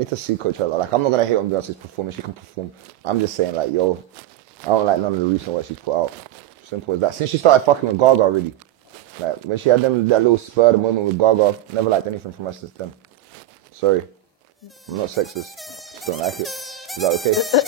need to see Coachella. Like, I'm not gonna hate on Beyonce's performance. She can perform. I'm just saying, like, yo, I don't like none of the recent work she's put out. Simple as that. Since she started fucking with Gaga, really. Like, when she had that little spur, the moment with Gaga, never liked anything from her since then. Sorry. I'm not sexist. Just don't like it. Is that okay?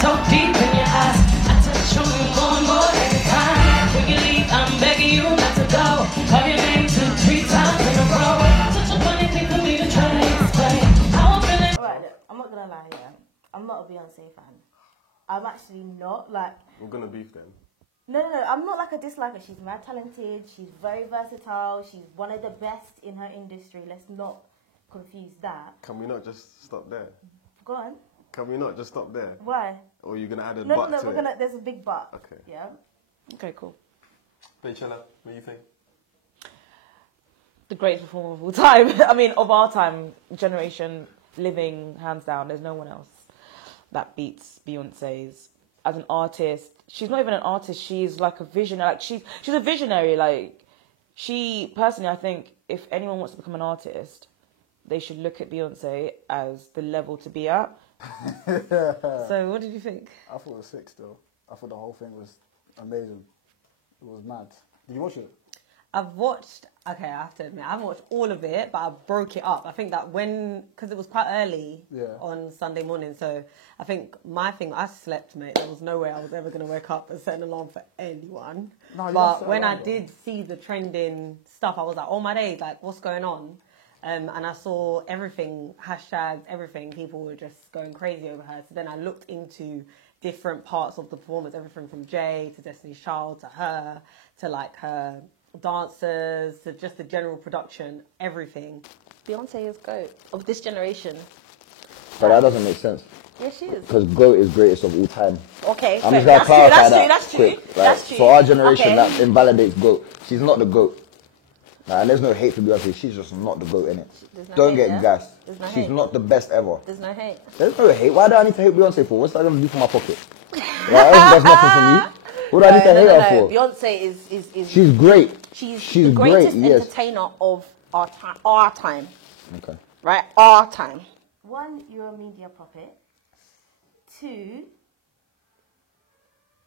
So deep in your eyes, I touch on you more and more every time. When you leave, I'm begging you not to go. Call your name 2-3 times in a row. Such a funny thing for me to try to explain how I'm feeling. Alright, look, I'm not gonna lie here. I'm not a Beyonce fan. I'm actually not. Like, we're gonna beef then. No. I'm not like a disliker. She's mad talented. She's very versatile. She's one of the best in her industry. Let's not confuse that. Can we not just stop there? Go on. Can we not just stop there? Why? Or are you gonna add a No, but to we're it? gonna. There's a big but. Okay. Yeah. Okay, cool. Coachella, what do you think? The greatest performer of all time. I mean, of our time, generation, living, hands down. There's no one else that beats Beyonce's. As an artist, she's not even an artist. She's like a visionary. Like she's a visionary. Like she personally, I think if anyone wants to become an artist, they should look at Beyonce as the level to be at. So, what did you think? I thought it was sick still. I thought the whole thing was amazing. It was mad. Did you watch it? I've watched, okay, I have to admit, I haven't watched all of it, but I broke it up. I think that because it was quite early on Sunday morning, so I think my thing, I slept, mate. There was no way I was ever going to wake up and set an alarm for anyone. No, but when I did see the trending stuff, I was like, oh my days, like, what's going on? And I saw everything, hashtags, everything. People were just going crazy over her. So then I looked into different parts of the performance, everything from Jay to Destiny's Child to her to like her dancers to just the general production, everything. Beyonce is GOAT of this generation. But that doesn't make sense. Yes, she is. Because GOAT is greatest of all time. Okay, I'm just gonna clarify that's true. That's true. For our generation, that invalidates GOAT. She's not the GOAT. And there's no hate for Beyonce. She's just not the GOAT, innit? No Don't hate, get gassed. No She's hate. not the best ever. There's no hate. There's no hate. Why do I need to hate Beyonce for? What's that going to do for my pocket? There's nothing for me. What do I need to hate her for? Beyonce is She's great. She's great, the greatest entertainer of our time. Our time. Okay. Right? Our time. One, you're a media puppet. Two,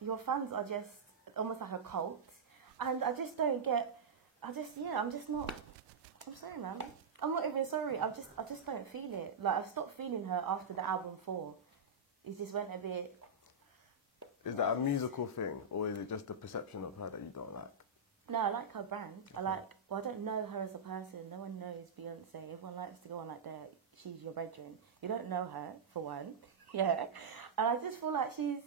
your fans are just almost like a cult. And I just don't get... I'm just not... I'm sorry, man. I'm not even sorry. I just don't feel it. Like, I've stopped feeling her after the album 4. It just went a bit... Is that a musical thing, or is it just the perception of her that you don't like? No, I like her brand. I don't know her as a person. No one knows Beyonce. Everyone likes to go on like that. She's your brethren. You don't know her, for one. Yeah. And I just feel like she's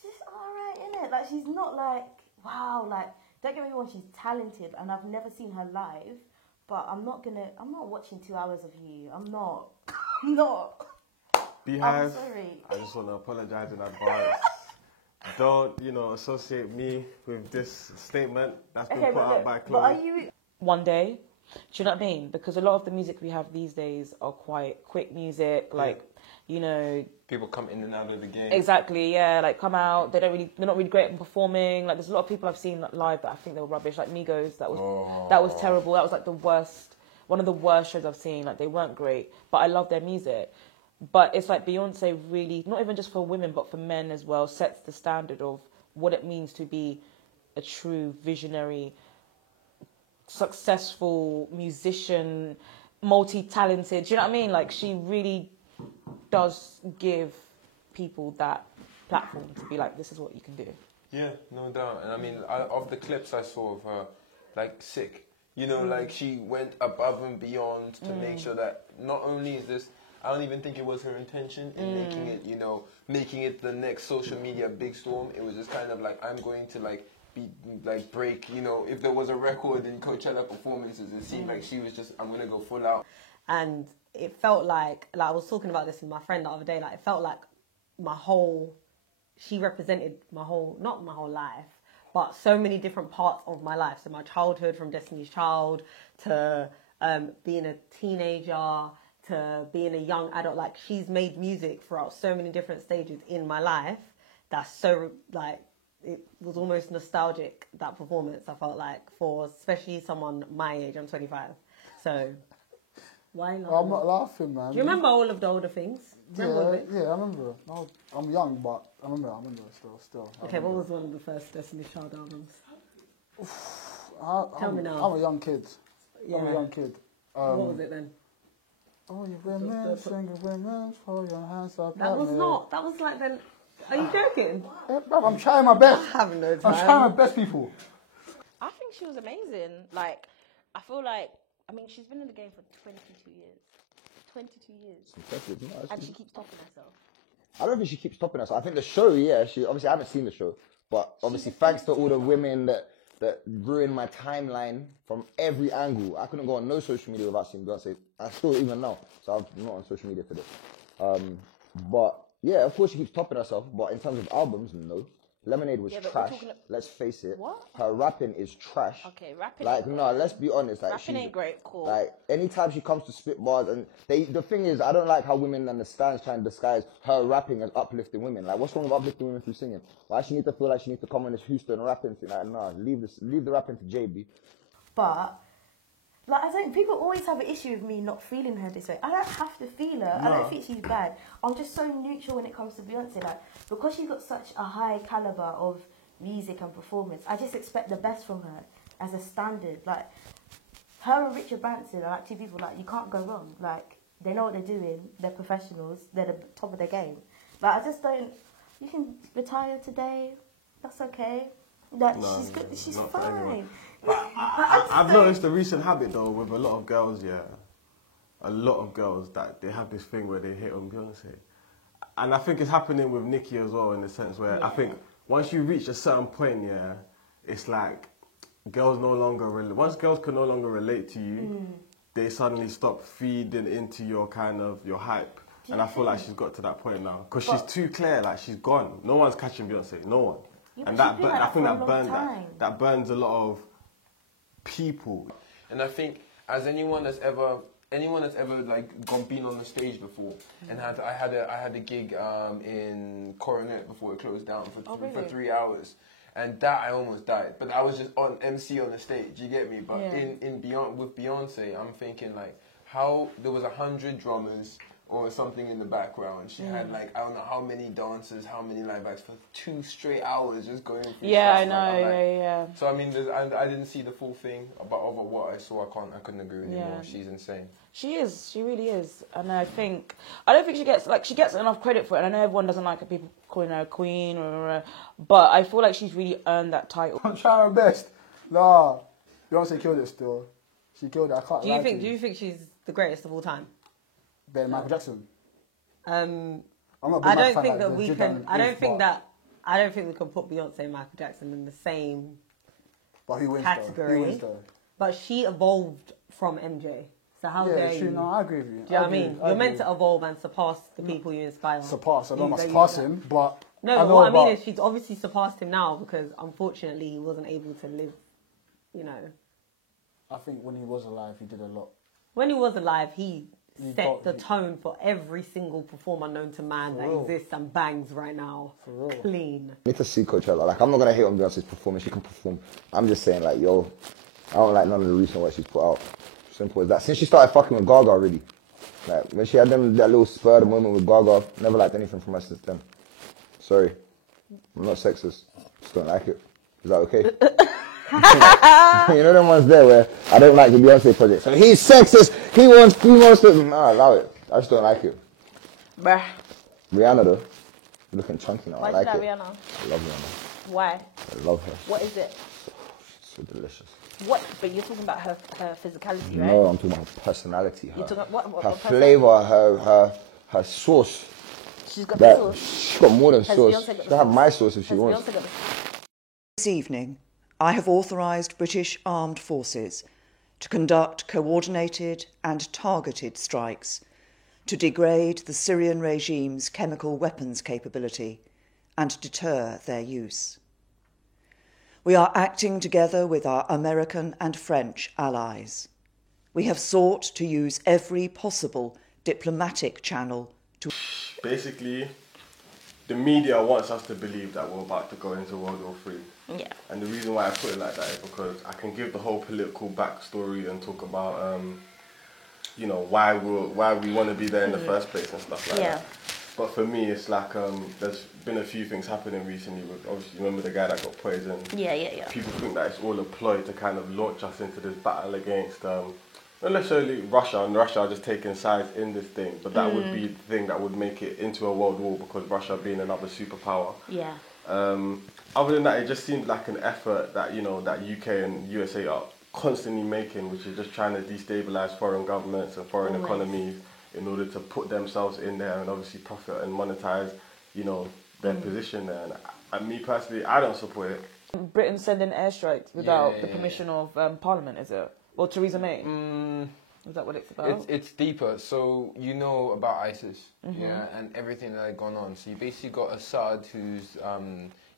just alright, innit? Like, she's not like, wow, like, don't get me wrong, she's talented, and I've never seen her live, but I'm not watching 2 hours of you. I'm not. Beehive, I'm sorry. I just want to apologise in advance. Don't, associate me with this statement that's been put out by Chloe. But are you... One day, do you know what I mean? Because a lot of the music we have these days are quite quick music, like, people come in and out of the game. Exactly, yeah, like come out, they're not really great at performing. Like, there's a lot of people I've seen live that I think they were rubbish, like Migos, that was terrible. That was like one of the worst shows I've seen. Like, they weren't great, but I love their music. But it's like Beyonce really, not even just for women, but for men as well, sets the standard of what it means to be a true visionary, successful musician, multi-talented. Do you know what I mean? Like, she really does give people that platform to be like, this is what you can do. Yeah, no doubt. And I mean, of the clips I saw of her, like, sick. Like, she went above and beyond to make sure that not only is this... I don't even think it was her intention in making it, making it the next social media big storm. It was just kind of like, I'm going to, like, break. You know, if there was a record in Coachella performances, it seemed like she was just, I'm gonna go full out. And it felt like I was talking about this with my friend the other day. Like, it felt like she represented not my whole life, but so many different parts of my life. So my childhood, from Destiny's Child to being a teenager to being a young adult. Like, she's made music throughout so many different stages in my life. That's so, like, it was almost nostalgic, that performance, I felt like, for especially someone my age. I'm 25. So, why not? I'm not laughing, man. Do you remember all of the older things? Yeah, I remember. I'm young, but I remember still. Okay, what was one of the first Destiny's Child albums? Tell me now. I'm a young kid. Yeah. I'm a young kid. What was it then? Oh, you women, singing women, hold your hands up. That was like then. Are you joking? Yeah, bruv, I'm trying my best. I have no time. I'm trying my best, people. I think she was amazing. Like, I feel like, I mean, she's been in the game for 22 years. 22 years. Impressive, no, And she keeps topping herself. I don't think she keeps topping us. I think the show, yeah, she obviously, I haven't seen the show, but obviously thanks to all the women that ruined my timeline from every angle. I couldn't go on no social media without seeing Beyonce. I still even now, so I'm not on social media for this. But yeah, of course she keeps topping herself, but in terms of albums, no. Lemonade was trash. Let's face it. What? Her rapping is trash. Okay, rapping. Like, no, let's be honest. Like, rapping ain't great. Cool. Like, anytime she comes to spit bars, and the thing is, I don't like how women in the stands try and disguise her rapping as uplifting women. Like, what's wrong with uplifting women through singing? Why she need to feel like she needs to come on this Houston rapping thing? Like, no, leave the rapping to JB. But, like, I think people always have an issue with me not feeling her this way. I don't have to feel her. No. I don't think she's bad. I'm just so neutral when it comes to Beyonce. Like, because she's got such a high caliber of music and performance, I just expect the best from her as a standard. Like, her and Richard Branson are like two people, like, you can't go wrong. Like, they know what they're doing, they're professionals, they're the top of their game. Like, I just don't, you can retire today, that's okay. Like, no, she's good, she's fine. I've noticed a recent habit though with a lot of girls, a lot of girls that they have this thing where they hate on Beyonce. And I think it's happening with Nicki as well, in the sense where I think once you reach a certain point, it's like girls no longer once girls can no longer relate to you, they suddenly stop feeding into your your hype. And I feel like she's got to that point now because she's too clear. Like, she's gone. No one's catching Beyonce. No one. Yeah, and I think that burns a lot of people. And I think as anyone that's ever like been on the stage before, and I had a gig in Coronet before it closed down for 3 hours, and that I almost died. But I was just on MC on the stage. You get me? But with Beyonce, I'm thinking like how there was 100 drummers or something in the background. She had like, I don't know how many dancers, how many live acts for 2 straight hours just going through stuff. I know, like, So I mean, I didn't see the full thing, but over what I saw, I couldn't agree with you more. She's insane. She is, she really is. And I don't think she gets enough credit for it. And I know everyone doesn't like people calling her a queen, but I feel like she's really earned that title. I'm trying my best. Nah, Beyonce killed it still. She killed it, I can't lie to you. Do you think she's the greatest of all time? Better than Michael Jackson. I don't think that we can. I don't think we can put Beyonce and Michael Jackson in the same category. Who wins though? But she evolved from MJ. So how dare you? No, I agree with you. Do you know what I mean? You're meant to evolve and surpass the people you inspire. Surpass. I don't know surpass him, but no. What I mean is she's obviously surpassed him now because unfortunately he wasn't able to live. You know. I think when he was alive, he did a lot. When he was alive, he set the tone for every single performer known to man that exists and bangs right now. Clean. I need to see Coachella. Like, I'm not gonna hate on Beyonce's performance. She can perform. I'm just saying, like, yo, I don't like none of the recent work she's put out. Simple as that. Since she started fucking with Gaga, really. Like, when she had that little spur of the moment with Gaga, never liked anything from her since then. Sorry. I'm not sexist. Just don't like it. Is that okay? You know them ones there where I don't like the Beyonce project. So he's sexist. He wants to. Nah, allow it. I just don't like it. Bruh. Rihanna though, looking chunky now. Why I like do it. you like Rihanna? I love Rihanna. Why? I love her. What is it? She's so delicious. What? But you're talking about her physicality, right? No, I'm talking about her personality. You're talking what her flavour, her sauce. She's got the sauce. She's got more than sauce. Beyonce got She can have my sauce if she wants. Beyonce got the This evening, I have authorised British Armed Forces to conduct coordinated and targeted strikes to degrade the Syrian regime's chemical weapons capability and deter their use. We are acting together with our American and French allies. We have sought to use every possible diplomatic channel to... Basically, the media wants us to believe that we're about to go into World War III. Yeah. And the reason why I put it like that is because I can give the whole political backstory and talk about, you know, why we want to be there in the first place and stuff like that. But for me, it's like there's been a few things happening recently. With, obviously, you remember the guy that got poisoned? Yeah. People think that it's all a ploy to kind of launch us into this battle against not necessarily Russia, and Russia are just taking sides in this thing, but that would be the thing that would make it into a world war, because Russia being another superpower. Yeah. Other than that, it just seems like an effort that, you know, that UK and USA are constantly making, which is just trying to destabilize foreign governments and foreign economies in order to put themselves in there and obviously profit and monetize, you know, their position there. And me personally, I don't support it. Britain sending airstrikes without the permission of Parliament, is it? Or Theresa May? Is that what it's about? It's deeper. So you know about ISIS, yeah, and everything that had gone on. So you basically got Assad, who's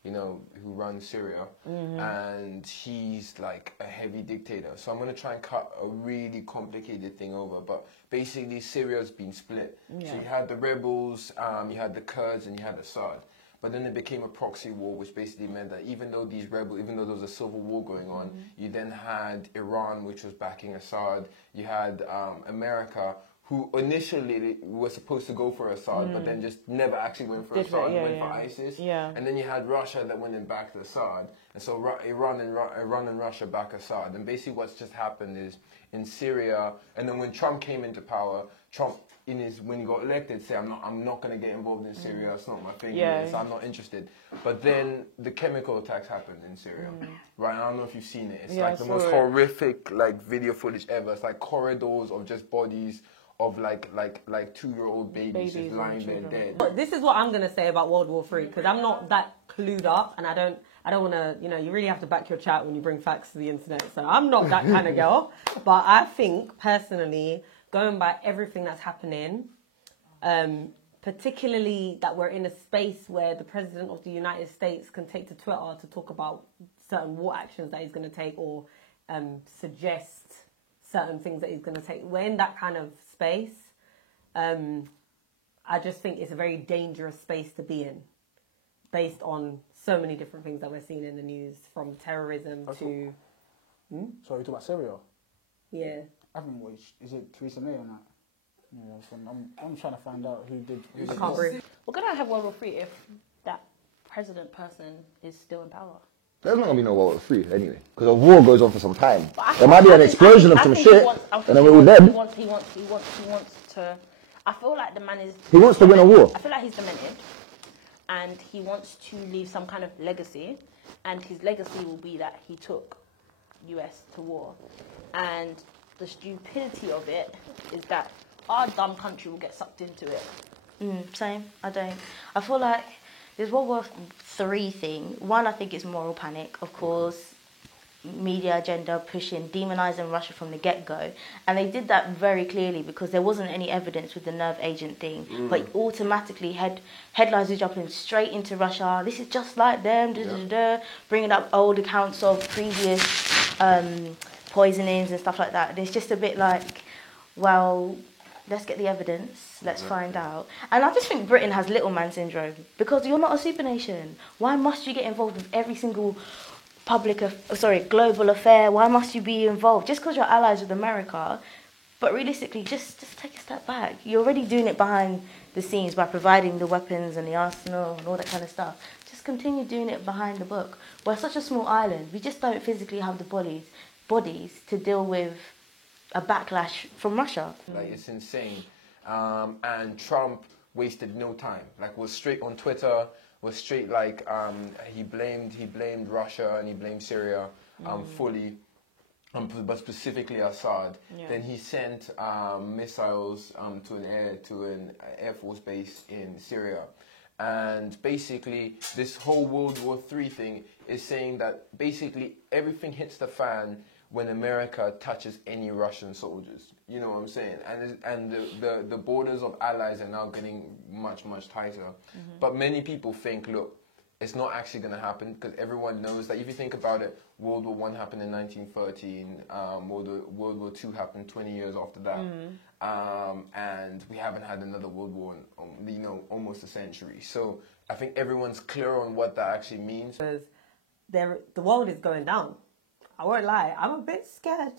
you know, who runs Syria, and he's like a heavy dictator. So I'm going to try and cut a really complicated thing over, but basically Syria's been split. So you had the rebels, you had the Kurds, and you had Assad. But then it became a proxy war, which basically meant that even though these rebels, even though there was a civil war going on, you then had Iran, which was backing Assad. You had America, who initially were supposed to go for Assad, but then just never actually went for Assad, went for ISIS. And then you had Russia that went and backed Assad. And so Iran and Russia back Assad. And basically what's just happened is in Syria, and then when Trump came into power, Trump, when he got elected, said, I'm not going to get involved in Syria, it's not my thing, so I'm not interested. But then the chemical attacks happened in Syria, right? I don't know if you've seen it. It's like the most horrific like video footage ever. It's like corridors of just bodies of like 2-year-old babies just lying there dead. But this is what I'm gonna say about World War III, because I'm not that clued up, and I don't want to, you know, you really have to back your chat when you bring facts to the internet. So I'm not that kind of girl. But I think personally, going by everything that's happening, particularly that we're in a space where the President of the United States can take to Twitter to talk about certain war actions that he's going to take, or suggest certain things that he's going to take. We're in that kind of space. I just think it's a very dangerous space to be in, based on so many different things that we're seeing in the news, from terrorism to... Sorry, you talk about Syria? Yeah. I haven't watched. Is it Theresa May or not? Yeah, I'm trying to find out who did. I can't breathe. We're gonna have World War III if that president person is still in power. There's not gonna be no World War III anyway, because a war goes on for some time. There might be an explosion of some shit, and then we're all dead. He wants to. I feel like the man is. He wants to win a war. I feel like he's demented, and he wants to leave some kind of legacy, and his legacy will be that he took US to war, and the stupidity of it is that our dumb country will get sucked into it. Same. I don't. I feel like there's World War III thing. One, I think it's moral panic, of course. Media agenda pushing, demonizing Russia from the get-go. And they did that very clearly because there wasn't any evidence with the nerve agent thing. But automatically headlines were jumping straight into Russia. This is just like them, bringing up old accounts of previous poisonings and stuff like that. It's just a bit like, well, let's get the evidence, let's find out. And I just think Britain has little man syndrome, because you're not a super nation. Why must you get involved with every single global affair? Why must you be involved? Just because you're allies with America. But realistically, just take a step back. You're already doing it behind the scenes by providing the weapons and the arsenal and all that kind of stuff. Just continue doing it behind the book. We're such a small island. We just don't physically have the bodies to deal with a backlash from Russia. Like, it's insane. And Trump wasted no time. Like, was straight on Twitter, was straight like he blamed Russia and he blamed Syria fully, but specifically Assad. Then he sent missiles to an Air Force base in Syria. And basically, this whole World War III thing is saying that basically everything hits the fan when America touches any Russian soldiers. You know what I'm saying? And the borders of allies are now getting much, much tighter. But many people think, look, it's not actually going to happen because everyone knows that if you think about it, World War I happened in 1913, World War II happened 20 years after that, and we haven't had another World War in almost a century. So I think everyone's clear on what that actually means. Because the world is going down. I won't lie, I'm a bit scared.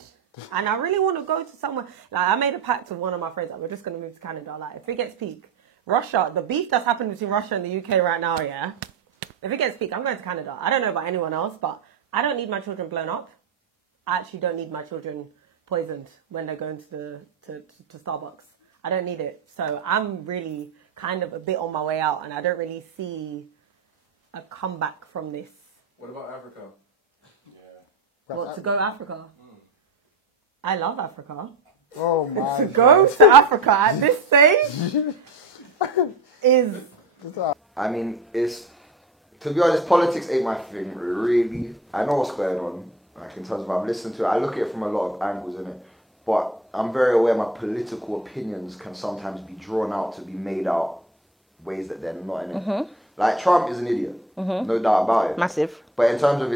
And I really want to go to somewhere. Like, I made a pact with one of my friends that we're just going to move to Canada. Like, if it gets peak, Russia, the beef that's happening between Russia and the UK right now, yeah, if it gets peak, I'm going to Canada. I don't know about anyone else, but I don't need my children blown up. I actually don't need my children poisoned when they're going to Starbucks. I don't need it. So I'm really kind of a bit on my way out, and I don't really see a comeback from this. What about Africa? What, to go to Africa? I love Africa. Oh my To go to Africa at this stage is... I mean, it's... To be honest, politics ain't my thing, really. I know what's going on, like in terms of I've listened to it. I look at it from a lot of angles in it. But I'm very aware my political opinions can sometimes be drawn out to be made out ways that they're not in it. Like, Trump is an idiot, no doubt about it. Massive. But in terms of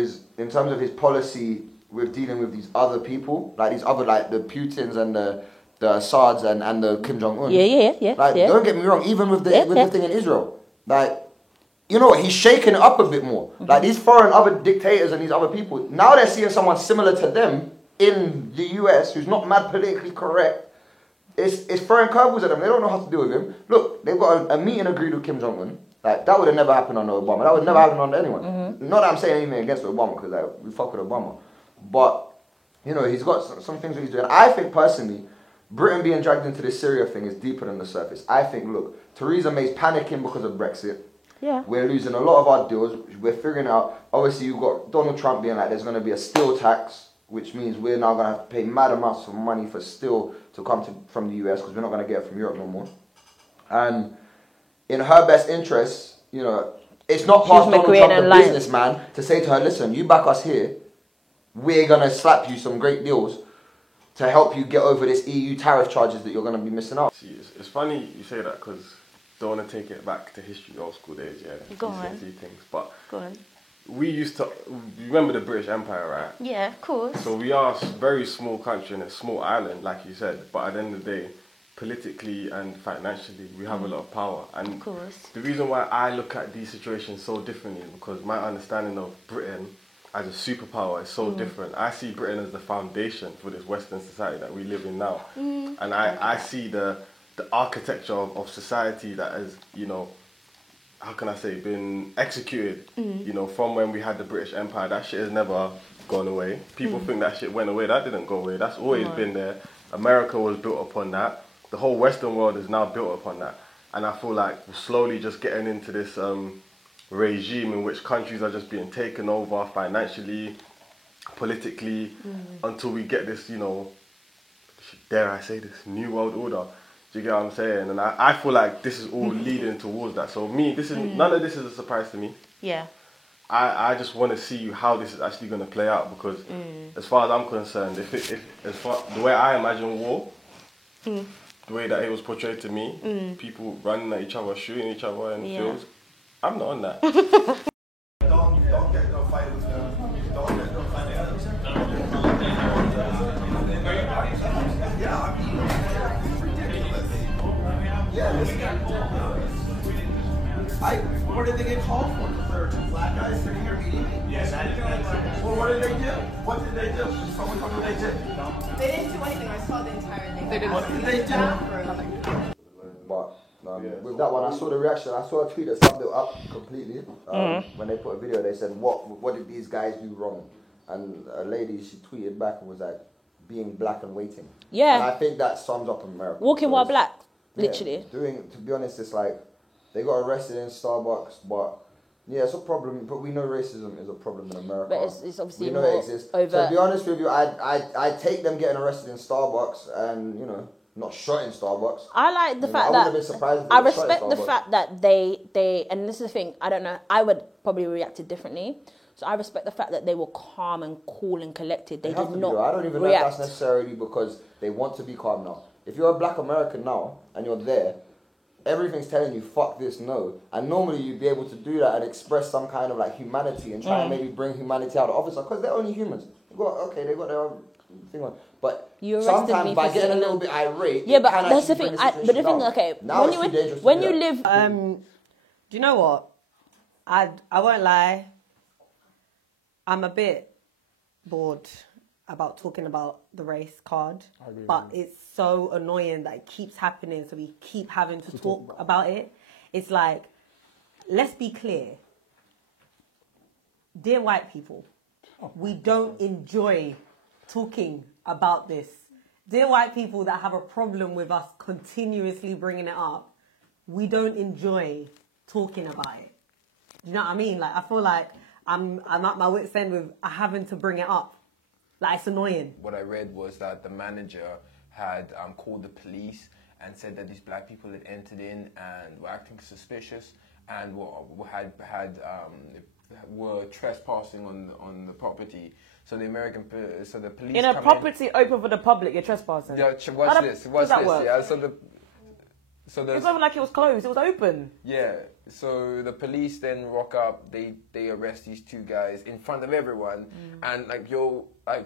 his policy with dealing with these other people, like these other, like the Putins and the Assads and the Kim Jong-un. Yeah. Like, don't get me wrong, even with the thing in Israel, like, you know what, he's shaking it up a bit more. Like, these foreign other dictators and these other people, now they're seeing someone similar to them in the US who's not mad politically correct. It's throwing curveballs at them. They don't know how to deal with him. Look, they've got a meeting agreed with Kim Jong-un. Like, that would have never happened under Obama. That would never happen under anyone. Not that I'm saying anything against Obama, because like, we fuck with Obama. But, you know, he's got some things that he's doing. I think, personally, Britain being dragged into this Syria thing is deeper than the surface. I think, look, Theresa May's panicking because of Brexit. Yeah. We're losing a lot of our deals. We're figuring out, obviously, you've got Donald Trump being like, there's going to be a steel tax, which means we're now going to have to pay mad amounts of money for steel to come from the US, because we're not going to get it from Europe no more. And in her best interest, you know, it's not past Donald Trump, the businessman, to say to her, listen, you back us here, we're going to slap you some great deals to help you get over this EU tariff charges that you're going to be missing out. See, it's funny you say that, because don't want to take it back to history, old school days, yeah. Go on. A few things, but Go on. we used to, you remember the British Empire, right? Yeah, of course. So we are a very small country and a small island, like you said, but at the end of the day, politically and financially, we have a lot of power. And Of course. the reason why I look at these situations so differently is because my understanding of Britain as a superpower is so different. I see Britain as the foundation for this Western society that we live in now. And I see the architecture of society that has, you know, how can I say, been executed, you know, from when we had the British Empire. That shit has never gone away. People think that shit went away. That didn't go away. That's always been there. America was built upon that. The whole Western world is now built upon that. And I feel like we're slowly just getting into this regime in which countries are just being taken over financially, politically, until we get this, you know, dare I say this, new world order. Do you get what I'm saying? And I feel like this is all leading towards that. So me, this is none of this is a surprise to me. Yeah. I just want to see how this is actually going to play out, because as far as I'm concerned, the way I imagine war, the way that it was portrayed to me, people running at each other, shooting each other in fields, I'm not on that. Don't get no fight with them. Don't get no fight with them. Yeah, I mean, it's ridiculous. Yeah, what did they get called for? There were two black guys sitting here meeting me? Yes, well, what did they do? What did they do? Someone told me they did. They didn't do anything. I saw the entire thing. They didn't. What did they do? But with that one, I saw the reaction. I saw a tweet that summed it up completely. When they put a video, they said, what did these guys do wrong? And a lady, she tweeted back and was like, being black and waiting. Yeah. And I think that sums up America. Walking while black, literally. To be honest, it's like, they got arrested in Starbucks, but yeah, it's a problem. But we know racism is a problem in America. But it's obviously it exists. So to be honest with you, I take them getting arrested in Starbucks, and you know, not shot in Starbucks. I like the You know, fact I wouldn't that have been surprised if they I were shot in respect the Starbucks. fact that they and this is the thing, I don't know, I would probably reacted differently. So I respect the fact that they were calm and cool and collected. They They have did to be, not though. I don't even know if react. that's necessarily because they want to be calm now. If you're a black American now and you're there, everything's telling you fuck this, no. And normally you'd be able to do that and express some kind of like humanity and try and maybe bring humanity out of the officer because they're only humans. They got their own thing on. But You arrested me sometimes by for getting a saying little that. bit irate, Yeah, it but can that's the actually thing. bring the But the situation thing, down. okay, Now when it's you too dangerous to when do you that. live, Do you know what? I won't lie. I'm a bit bored about talking about the race card, but it's so annoying that it keeps happening. So we keep having to talk about it. It's like, let's be clear, dear white people, we don't enjoy talking about this. Dear white people that have a problem with us continuously bringing it up, we don't enjoy talking about it. Do you know what I mean? Like, I feel like I'm at my wit's end with having to bring it up. Like, it's annoying. What I read was that the manager had called the police and said that these black people had entered in and were acting suspicious and were trespassing on the property. So the police in a property open for the public, you're trespassing. Yeah, watch this. Work? Yeah, It's not like it was closed. It was open. Yeah. So the police then rock up. They arrest these two guys in front of everyone, and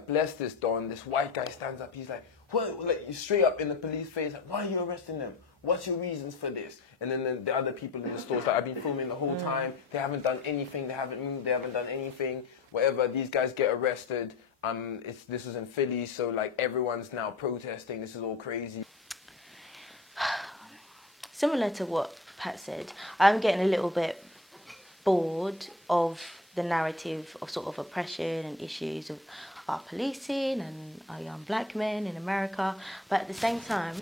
bless this Don. This white guy stands up. He's like, "What?" Like straight up in the police face. Like, "Why are you arresting them? What's your reasons for this?" And then the other people in the stores like, "I've been filming the whole time. They haven't done anything. They haven't moved. They haven't done anything. Whatever. These guys get arrested. This is in Philly, so like everyone's now protesting. This is all crazy." Similar to what Pat said, I'm getting a little bit bored of the narrative of sort of oppression and issues of our policing and our young black men in America. But at the same time,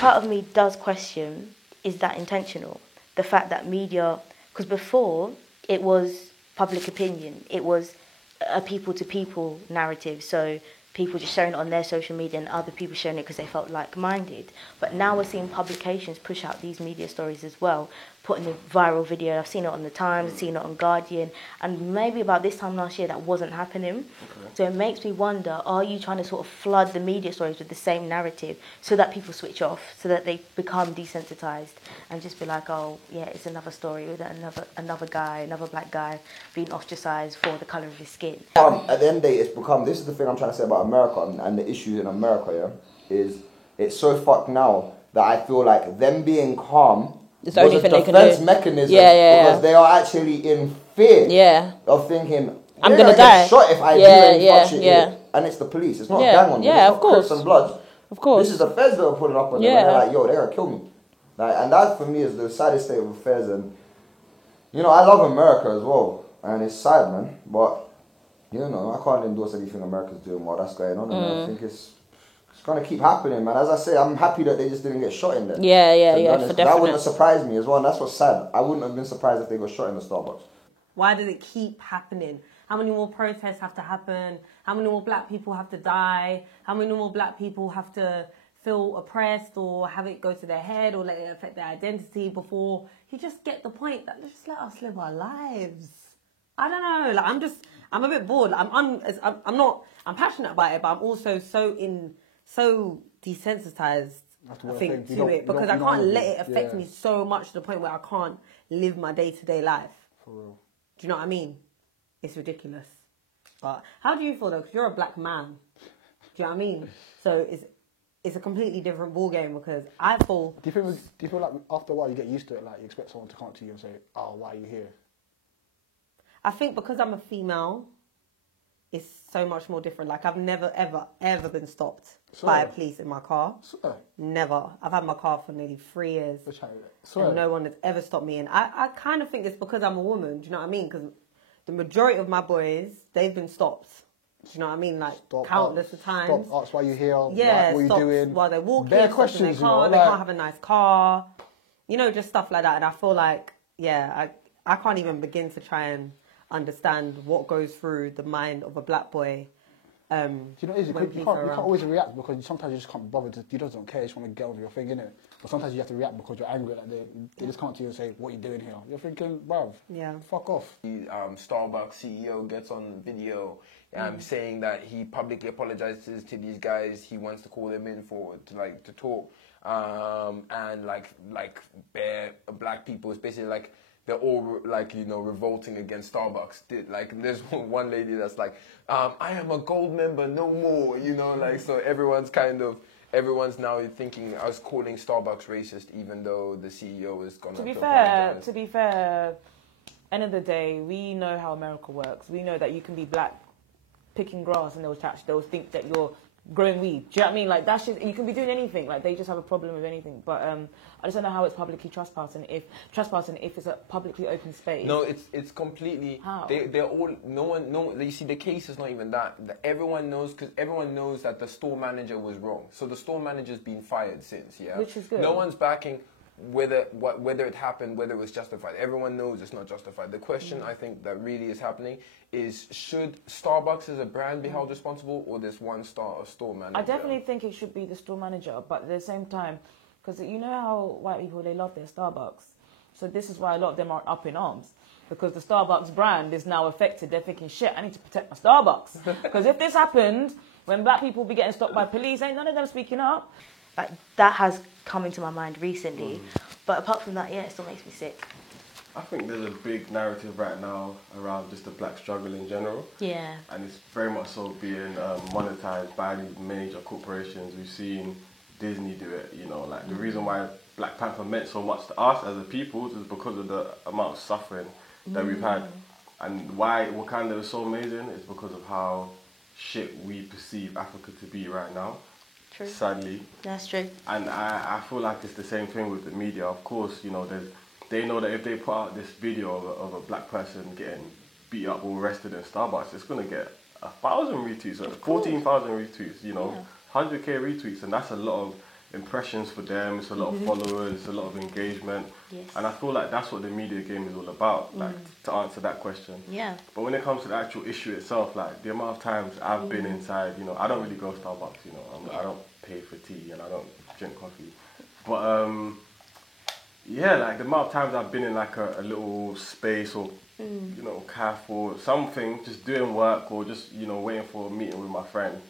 part of me does question, is that intentional? The fact that media, because before it was public opinion, it was a people-to-people narrative, so people just sharing it on their social media and other people sharing it because they felt like-minded. But now we're seeing publications push out these media stories as well, putting a viral video. I've seen it on The Times, I've seen it on Guardian, and maybe about this time last year that wasn't happening. So it makes me wonder, are you trying to sort of flood the media stories with the same narrative so that people switch off, so that they become desensitized and just be like, oh, yeah, it's another story with another guy, another black guy being ostracized for the colour of his skin? At the end of the day, it's become, this is the thing I'm trying to say about America and the issues in America, yeah, is it's so fucked now that I feel like them being calm it's the only was a thing they can defense do. mechanism Yeah. because they are actually in fear of thinking, I'm gonna gonna die. get shot if I do any fuck shit here. And it's the police, it's not gang on you, it's not Crips and Bloods. Of course. This is the feds that are pulling up on them and they're like, yo, they're gonna kill me. Like, and that for me is the saddest state of affairs. And you know, I love America as well, and it's sad, man, but you know, I can't endorse anything America's doing while that's going on. And I think it's gonna keep happening, man. As I say, I'm happy that they just didn't get shot in there. Yeah, for That definite. wouldn't have surprised me as well, and that's what's sad. I wouldn't have been surprised if they got shot in the Starbucks. Why does it keep happening? How many more protests have to happen? How many more black people have to die? How many more black people have to feel oppressed or have it go to their head or let it affect their identity before you just get the point that just let us live our lives? I don't know. Like I'm a bit bored. I'm passionate about it, but I'm also so desensitized, I think, to it because I can't let it affect me so much to the point where I can't live my day-to-day life. For real. Do you know what I mean? It's ridiculous. But how do you feel though? Because you're a black man. Do you know what I mean? So it's a completely different ball game because I feel. Do you feel like after a while you get used to it? Like you expect someone to come to you and say, "Oh, why are you here?" I think because I'm a female, it's so much more different. Like I've never ever been stopped by a police in my car. Never. I've had my car for nearly 3 years, and no one has ever stopped me. And I kind of think it's because I'm a woman. Do you know what I mean? Because the majority of my boys, they've been stopped. Do you know what I mean? Like countless of times. Stop, ask why you're here. Yeah, what are you doing? While they're walking, Bare questions in their questions, car, you know, they like, can't have a nice car. You know, just stuff like that. And I feel like, I can't even begin to try and understand what goes through the mind of a black boy Do you know what it is? You can't always react because sometimes you just can't bother. You just don't care. You just want to get on with your thing, innit? But sometimes you have to react because you're angry. Like they just come to you and say, "What are you doing here?" You're thinking, "Bruv, fuck off." The Starbucks CEO gets on video saying that he publicly apologizes to these guys. He wants to call them in to talk, and bare black people, especially like. They're all revolting against Starbucks. There's one lady that's like, I am a gold member, no more. So everyone's now thinking I was calling Starbucks racist, even though the CEO is gonna. To be fair, end of the day, we know how America works. We know that you can be black, picking grass, and they'll think that you're growing weed. Do you know what I mean? Like that's just, you can be doing anything. Like they just have a problem with anything. But I just don't know how it's publicly trespassing if it's a publicly open space. No, it's completely. How? They're all you see, the case is not even that. Everyone knows that the store manager was wrong. So the store manager's been fired since. Yeah, which is good. No one's backing whether it happened, whether it was justified. Everyone knows it's not justified. The question I think that really is happening is, should Starbucks as a brand be held responsible, or this one store manager? I definitely think it should be the store manager, but at the same time, because you know how white people, they love their Starbucks. So this is why a lot of them are up in arms, because the Starbucks brand is now affected. They're thinking, shit, I need to protect my Starbucks. Because if this happened, when black people be getting stopped by police, ain't none of them speaking up. Like, that has come into my mind recently. But apart from that, it still makes me sick. I think there's a big narrative right now around just the black struggle in general. Yeah. And it's very much so being monetized by these major corporations. We've seen Disney do it, the reason why Black Panther meant so much to us as a people is because of the amount of suffering that we've had. And why Wakanda is so amazing is because of how shit we perceive Africa to be right now. True. Sadly. That's true. And I feel like it's the same thing with the media. Of course, they know that if they put out this video of a black person getting beat up or arrested in Starbucks, it's going to get 1,000 retweets, 14,000 retweets, 100k retweets, and that's a lot of impressions for them, it's a lot of followers, it's a lot of engagement. Yes. And I feel like that's what the media game is all about, to answer that question. Yeah. But when it comes to the actual issue itself, like the amount of times I've been inside, I don't really go to Starbucks, I don't pay for tea and I don't drink coffee. But like the amount of times I've been in like a little space or cafe or something, just doing work or just waiting for a meeting with my friend,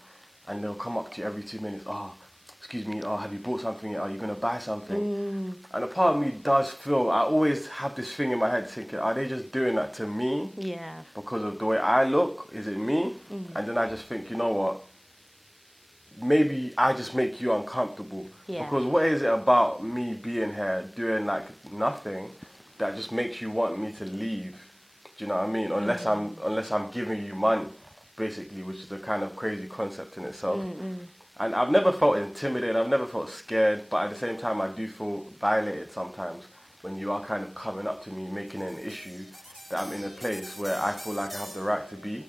and they'll come up to you every 2 minutes. Oh, excuse me. Oh, have you bought something yet? Are you gonna buy something? And a part of me does feel, I always have this thing in my head thinking, are they just doing that to me? Yeah. Because of the way I look? Is it me? And then I just think, you know what? Maybe I just make you uncomfortable. Yeah. Because what is it about me being here doing like nothing that just makes you want me to leave? Do you know what I mean? Unless I'm giving you money, basically, which is a kind of crazy concept in itself. And I've never felt intimidated, I've never felt scared, but at the same time I do feel violated sometimes when you are kind of coming up to me, making it an issue that I'm in a place where I feel like I have the right to be.